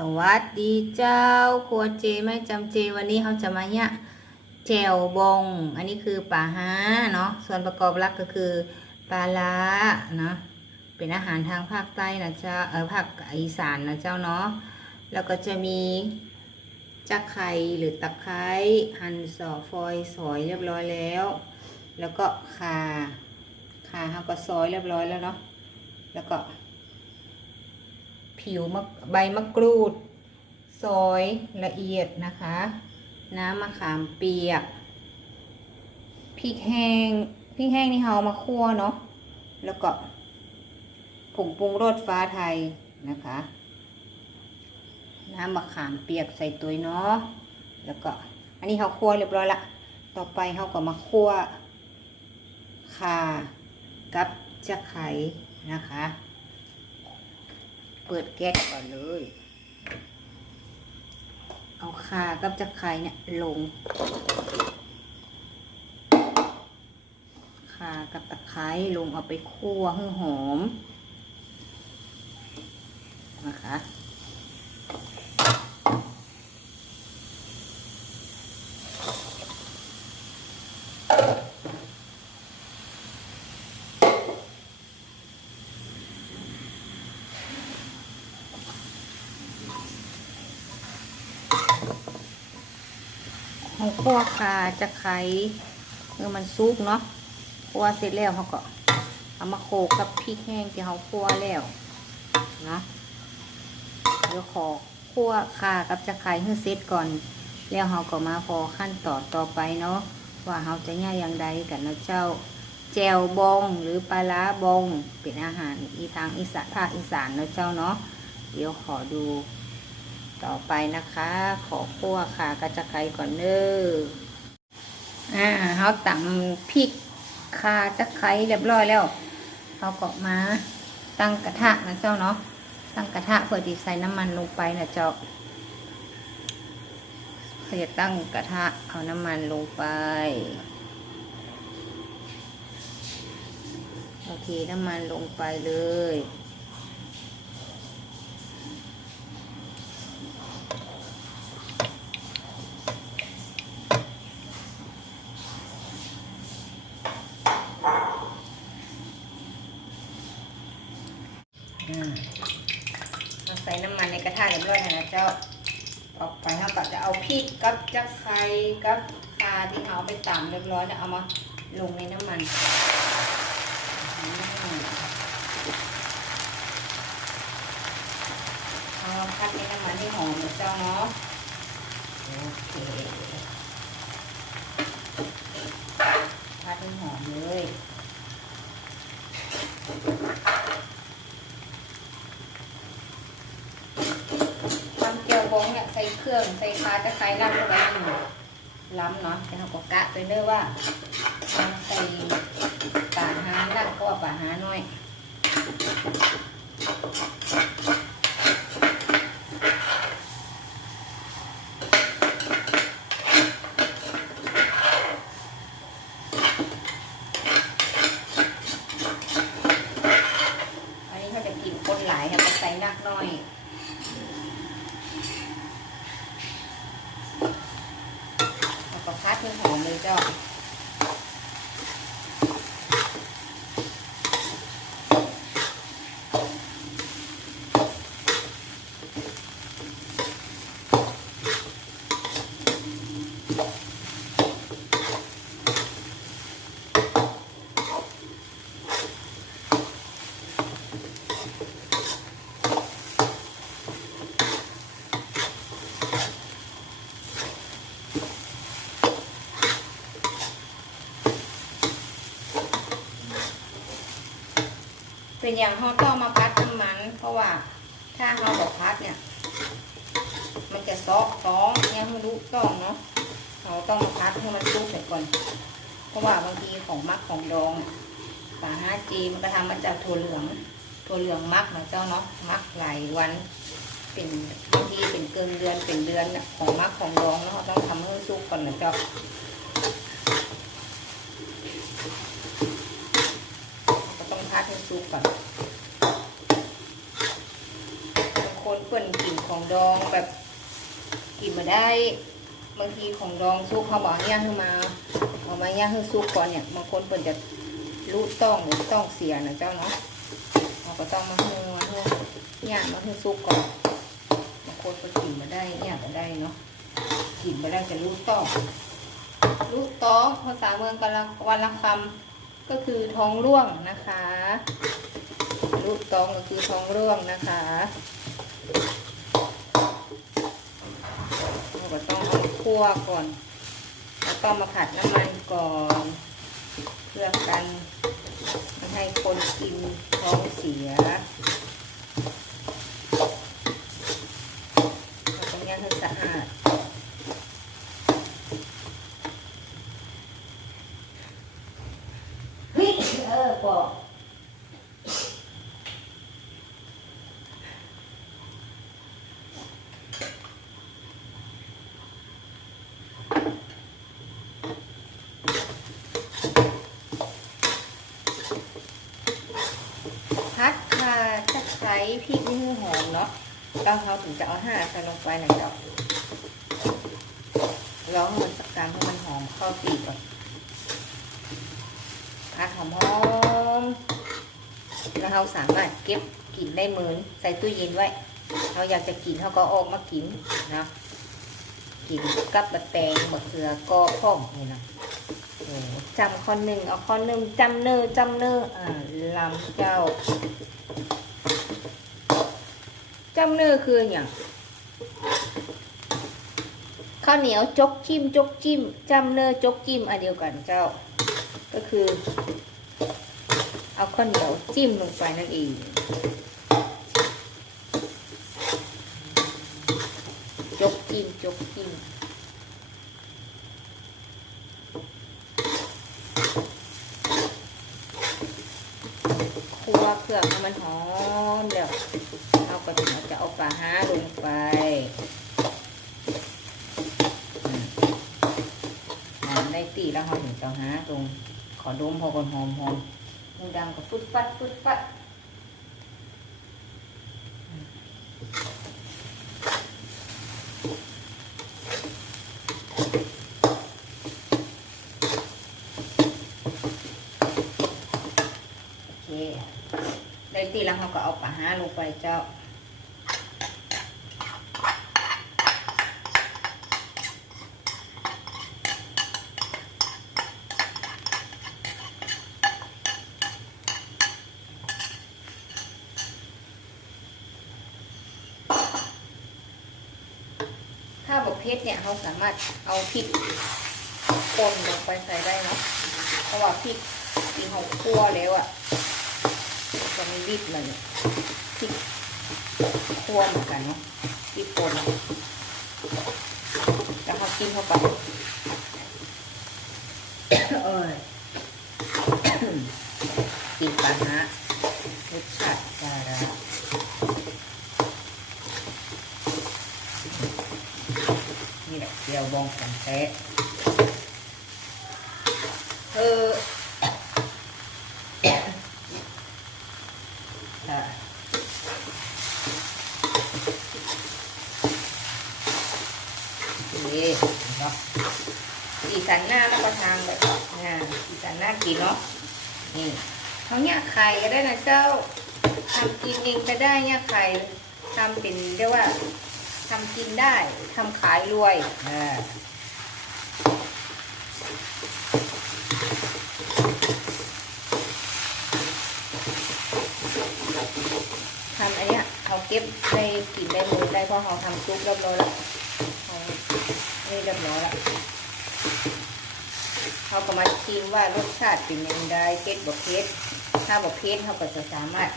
สวัสดีเจ้าครัวเจไม่จำเจวันนี้เขาจะมาเนี่ยแจวบอง อันนี้คือปลาฮาเนาะส่วนประกอบหลักก็คือปลาล้าเนาะเป็นอาหารทางภาคใต้นะเจ้าเออภาคอีสานนะเจ้าเนาะแล้วก็จะมีจักไข่หรือตะไคร้หั่นสอฟอยสอยเรียบร้อยแล้ว แล้วก็ข่าข่าเขาก็ซอยเรียบร้อยแล้วเนาะแล้วก็ ผิวใบมะกรูด ซอยละเอียดนะคะ น้ำมะขามเปียกพริกแห้งพริกแห้งนี่เรามาคั่วเนาะแล้วก็ผงปรุงรสฟ้าไทยนะคะ น้ำมะขามเปียกใส่ตัวเนาะแล้วก็อันนี้เราคั่วเรียบร้อยละ ต่อไปเราก็มาคั่วข่ากับจะไข่นะคะ เปิดแก๊สก่อนเลย เอาขากับจะไข่เนี่ยลงขากับตะไคร้ลงเอาไปคั่วให้หอมนะคะ คั่วคาจะไข่เมื่อมันซุกเนาะคั่วเสร็จแล้วเขาก็เอามาโขลกกับพริกแห้งที่เขาคั่วแล้วเนาะเดี๋ยวขอคั่วคากับจะไข่ให้เสร็จก่อน แล้วเขาก็มาพอขั้นตอนต่อไปเนาะว่าเขาจะง่ายอย่างใดกันนะเจ้าแจวบองหรือปลาร้าบองเป็นอาหารอีทางอีสานภาคอีสานนะเจ้าเนาะเดี๋ยวขอดู ต่อไปนะคะ ขอคั่วขากระจะไข่ก่อนเด้ออ่าเขาตำพริกคาจะไข่เรียบร้อยแล้วเขาก็มาตั้งกระทะนะเจ้าเนาะตั้งกระทะเพื่อที่ใส่น้ำมันลงไปนะเจ้าเขาจะตั้งกระทะเอาน้ำมันลงไปโอเคน้ำมันลงไปเลย เราใส่น้ำมันในกระทะเรียบร้อยแล้วนะเจ้าต่อไปเราก็จะเอาพริกกับจะไข่กับคาที่เราเอาไปตำเรียบร้อยแล้วเอามาลงในน้ำมันเอามาพัดในน้ำมันให้หอมนะเจ้าเนาะโอเคพัดให้หอมเลย ทำเจียวบอง เครื่องใส่ขาจะใส่ล้ำเข้าไปหนึ่งล้ำเนาะแต่เราก็กะไปเด้อว่าใส่ป่าหาหนักก็ป่าหาน้อยอันนี้เขาจะกินคนหลายค่ะก็ใส่หนักหน่อย แล้วก็พัดให้หอมเลยเจ้า เป็นอย่างเขาต้องมาพัดน้ำมัน เพราะว่าถ้าเขาบอกพัดเนี่ย มันจะซอกท้องเนี่ยไม่รู้ต้องเนาะเราต้องมาพัดให้มันซุกเสร็จก่อน เพราะว่าบางทีของมักของดองปลาห้าจีมันก็ทำมาจากถั่วเหลืองถั่วเหลืองมักนะเจ้าเนาะมักหลายวัน เป็นบางทีเป็นเกินเดือนเป็นเดือนของมักของดองแล้วเขาต้องทำให้ซุกก่อนนะเจ้า ก็ต้องพัด ให้ซุกก่อนคคนเปิ่นกินของดองแบบกลิ่นมาได้บางทีของดองซุกเขาบอกย่างขึ้นมาเอามาย่างให้ซุกก่อนเนี่ยบางคนเปิ่นจะรู้ต้องหรือต้องเสียนะเจ้าเนาะเราก็ต้องมาให้มาให้ย่างมาให้ซุกก่อนบางคนก็กินมาได้ย่างมาได้เนาะกลิ่นมาได้จะรู้ต้องรู้ต้องภาษาเมืองกำลังวันละคำ ก็คือท้องร่วงนะคะ ลูกตองก็คือท้องร่วงนะคะเราก็ต้องเอาคั่วก่อน แล้วก็มาผัดน้ำมันก่อน เพื่อกันไม่ให้คนกินท้องเสียเราต้องย่างให้สะอาด เฮ้ยเออปอก พัดค่ะจะ ใช้พริกนี่ให้หอมเนาะแล้วเขาถึงจะเอาห้าใส่ลงไปหน่อยเจ้าร้องมันสักการให้มันหอมเข้าตีก่อนพัดหอมหอมแล้วเราสามารถเก็บกินได้เหมือนใส่ตู้เย็นไว้เราอยากจะกินเขาก็ออกมากินนะกินกับบะแตงบะเขือก็พ่องนี่นะจำข้อหนึ่งเอาข้อหนึ่งจำเนอจำเนออ่าลำเจ้า จำเนอคืออย่างข้าวเหนียวจกจิ้มจกจิ้มจำเนอจกจิ้มอันเดียวกันเจ้า ก็คือ เอาข้าวเหนียวจิ้มลงไปนั่นเองจกจิ้มจกจิ้มคั่วเครื่องให้มันหอมเดี๋ยว เราก็ถึงจะเอาปลาห้าลงไปได้ตีแล้วเราถึงเจะหาตรง ขอดมพอก่อนหอมหอมมูดังก็ฟุดฟัดฟุดฟัดโอเคได้ตีแล้วเราก็เอาปลาห้าลงไปเจ้า ถ้าบอกเนี่ยเขาสามารถเอาพริกป่นลงไปใส่ได้เนาะเพราะว่าพริกที่เขาคั่วแล้วอะก็ไม่รีบมันพริกคั่วเหมือนกันเนาะพริกป่นแล้วเขากินเข้าไป เอ้ย กินปลาฮะรสชาติจาระนี่แหละเดียวบองของ แท้เออค่ะนี่เนาะสีสันหน้าแล้วก็ทางแบบอ่าสีสันหน้ากินเนาะนี่เขาเนี่ยไข่ก็ได้นะเจ้าทำกินเองก็ได้เนี่ยไข่ทำเป็นเรียกว่าทำกินได้ทำขายรวยอ่าทำอันเนี้ยเขาเก็บ ได้กลิ่นได้มือได้เพราะเขาทำซุปเรียบร้อยแล้วเขานี่เรียบร้อยแล้วเขาก็มาชิมว่ารสชาติเป็นยังไงเผ็ดบ่เผ็ดถ้าบ่เผ็ดเขาก็จะสามารถ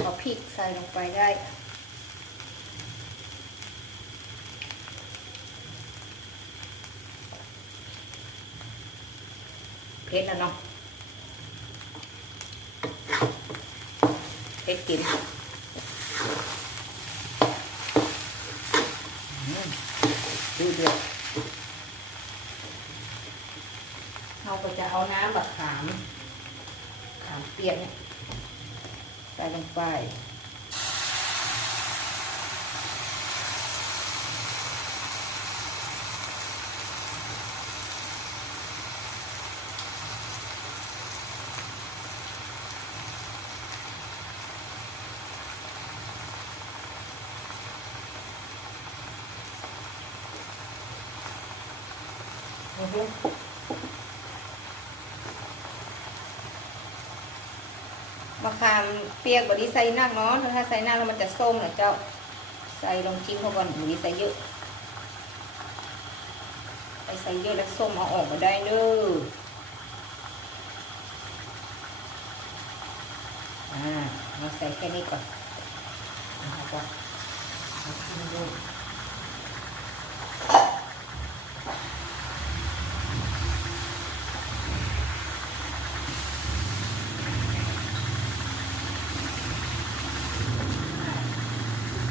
เอาพริกใส่ลงไปได้เผ็ดแล้วเนาะเผ็ดกินอืมดู เดือดเราก็จะเอาน้ำแบบขาม ขามเปียกเนี่ยใส่ลงไป มะขามเปียกบดีใส่นักเนาะถ้าใส่นักแล้วมันจะส้มนะเจ้า ใส่ลงจิ้มเข้าก่อนบดีใส่เยอะไปใส่เยอะแล้วส้มเอาออกมาได้เด้ออ่าเราใส่แค่นี้ก่อนเอาก่อนเอาชิมดู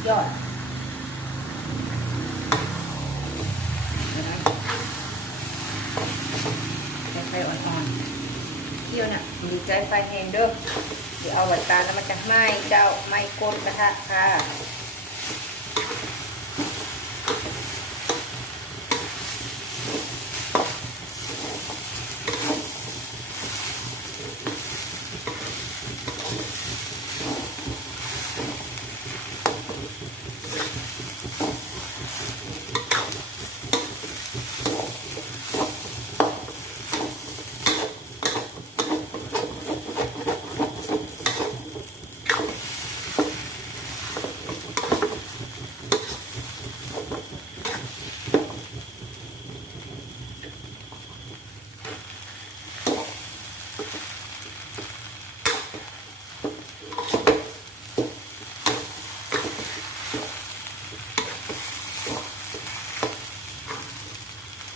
ยอดเห็นไหมใช้ไฟอ่อนๆเที่ยวน่ะมีใจไฟแห้งเด้อเดี๋ยวเอาไว้ตาแล้วมันจะไหม้เจ้าไหม้ก้นกระทะค่ะ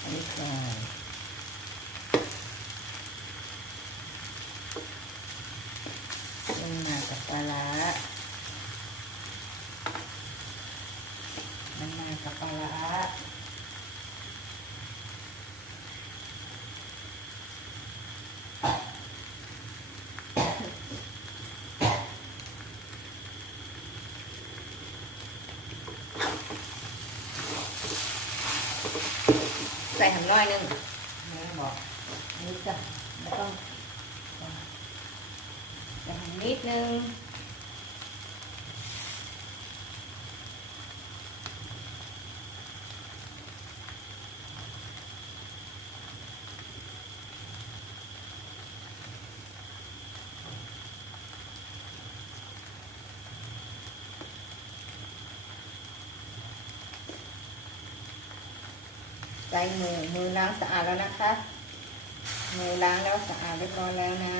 อันนี้ค่ะมันมากับ ปลาร้ามันมากับปลาร้าใส่หำน้อยหนึงแม่บอกอันนี้จ้ะแล้วต้องใส่หำนิดนึง ใส่มือมือล้างสะอาดแล้วนะคะ มือล้างแล้วสะอาดเรียบร้อยแล้วนะ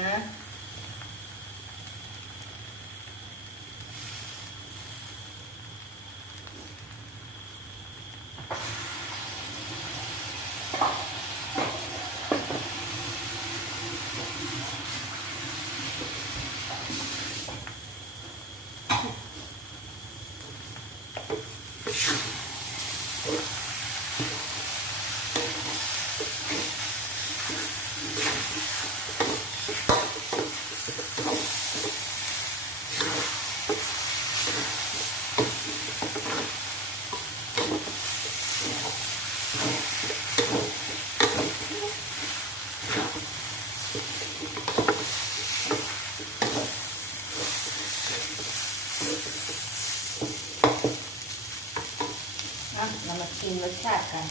ชิมรสชาติกัน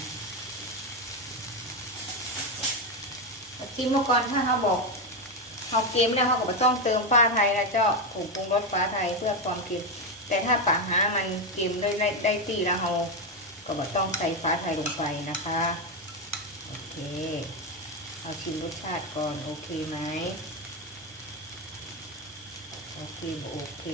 มาชิมมาก่อนถ้าเขาบอกเขาเกมแล้วเขาก็ไม่ต้องเติมฟ้าไทยนะเจ้าผงปรุงรสฟ้าไทยเพื่อความเค็มแต่ถ้าป่าหามันเค็มได้ได้ได้ตีแล้วเขาก็ไม่ต้องใส่ฟ้าไทยลงไปนะคะโอเคเอาชิมรสชาติก่อนโอเคไหมโอเคโอเค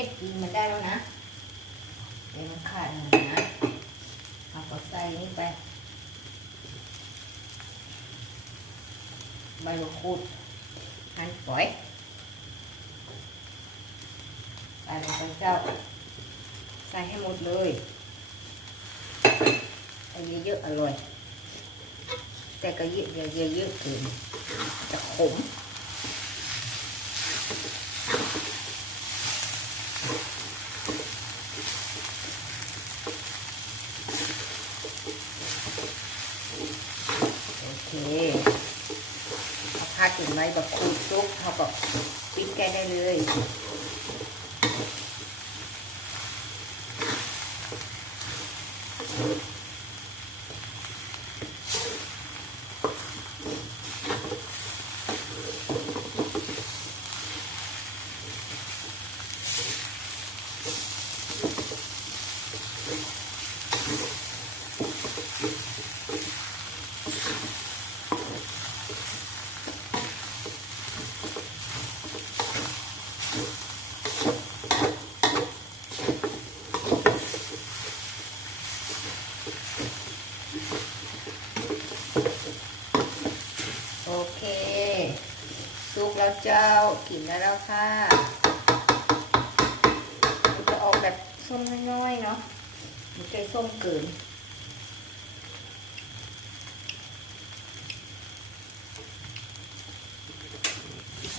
เพชรกินมันได้แล้วนะเดี๋ยวมันขาดหนึ่งนะเอาก็ใส่นี่ไป ใบมะกรูดหั่นฝอยใส่ลงไปเจ้า ใส่ให้หมดเลยใส่เยอะๆอร่อย แต่ก็เยอะๆเยอะๆเกินจะขม อ เคเอาพักถึงไว้แบบคูดซุ กเขาก็ปิดแก๊สได้เลย โอเคสุกแล้วเจ้า กินได้แล้วค่ะจะออกแบบส้มน้อยๆเนาะมันจะส้มเกิน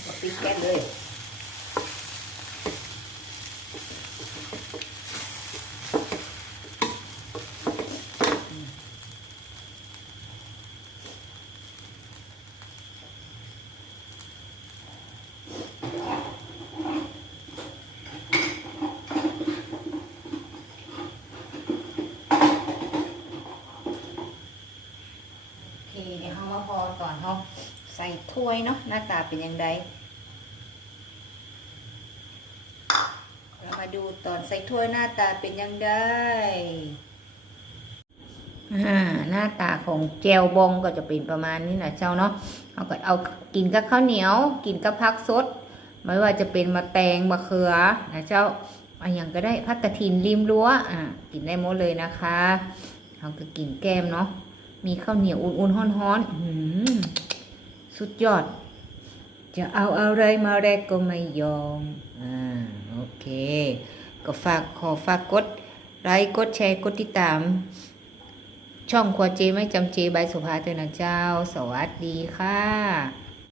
ก็ปิดแก๊สเลย โอเค เดี๋ยวเรามาพอก่อนเราใส่ ถ้วยเนาะหน้าตาเป็นยังไงเรามาดูตอนใส่ถ้วยหน้าตาเป็นยังไงอ่าหน้าตาของแจวบองก็จะเป็นประมาณนี้นะเจ้าเนาะเอาก็เอากินกับข้าวเหนียว กินกับผักสด ไม่ว่าจะเป็นมะแตงมะเขือนะเจ้าอาอย่างก็ได้ผักกระถินริมรั้วอ่ากินได้หมดเลยนะคะเราก็กินแก้มเนาะมีข้าวเหนียวอุ่นๆฮ้อนๆอื้อหือ สุดยอด จะเอาอะไรมาแรกก็ไม่ยอม อ่า โอเค ก็ฝากขอฝากกดไลค์กดแชร์กดติดตาม ช่องครัวเจไม่จำเจใบสุภาเจอนะเจ้า สวัสดีค่ะ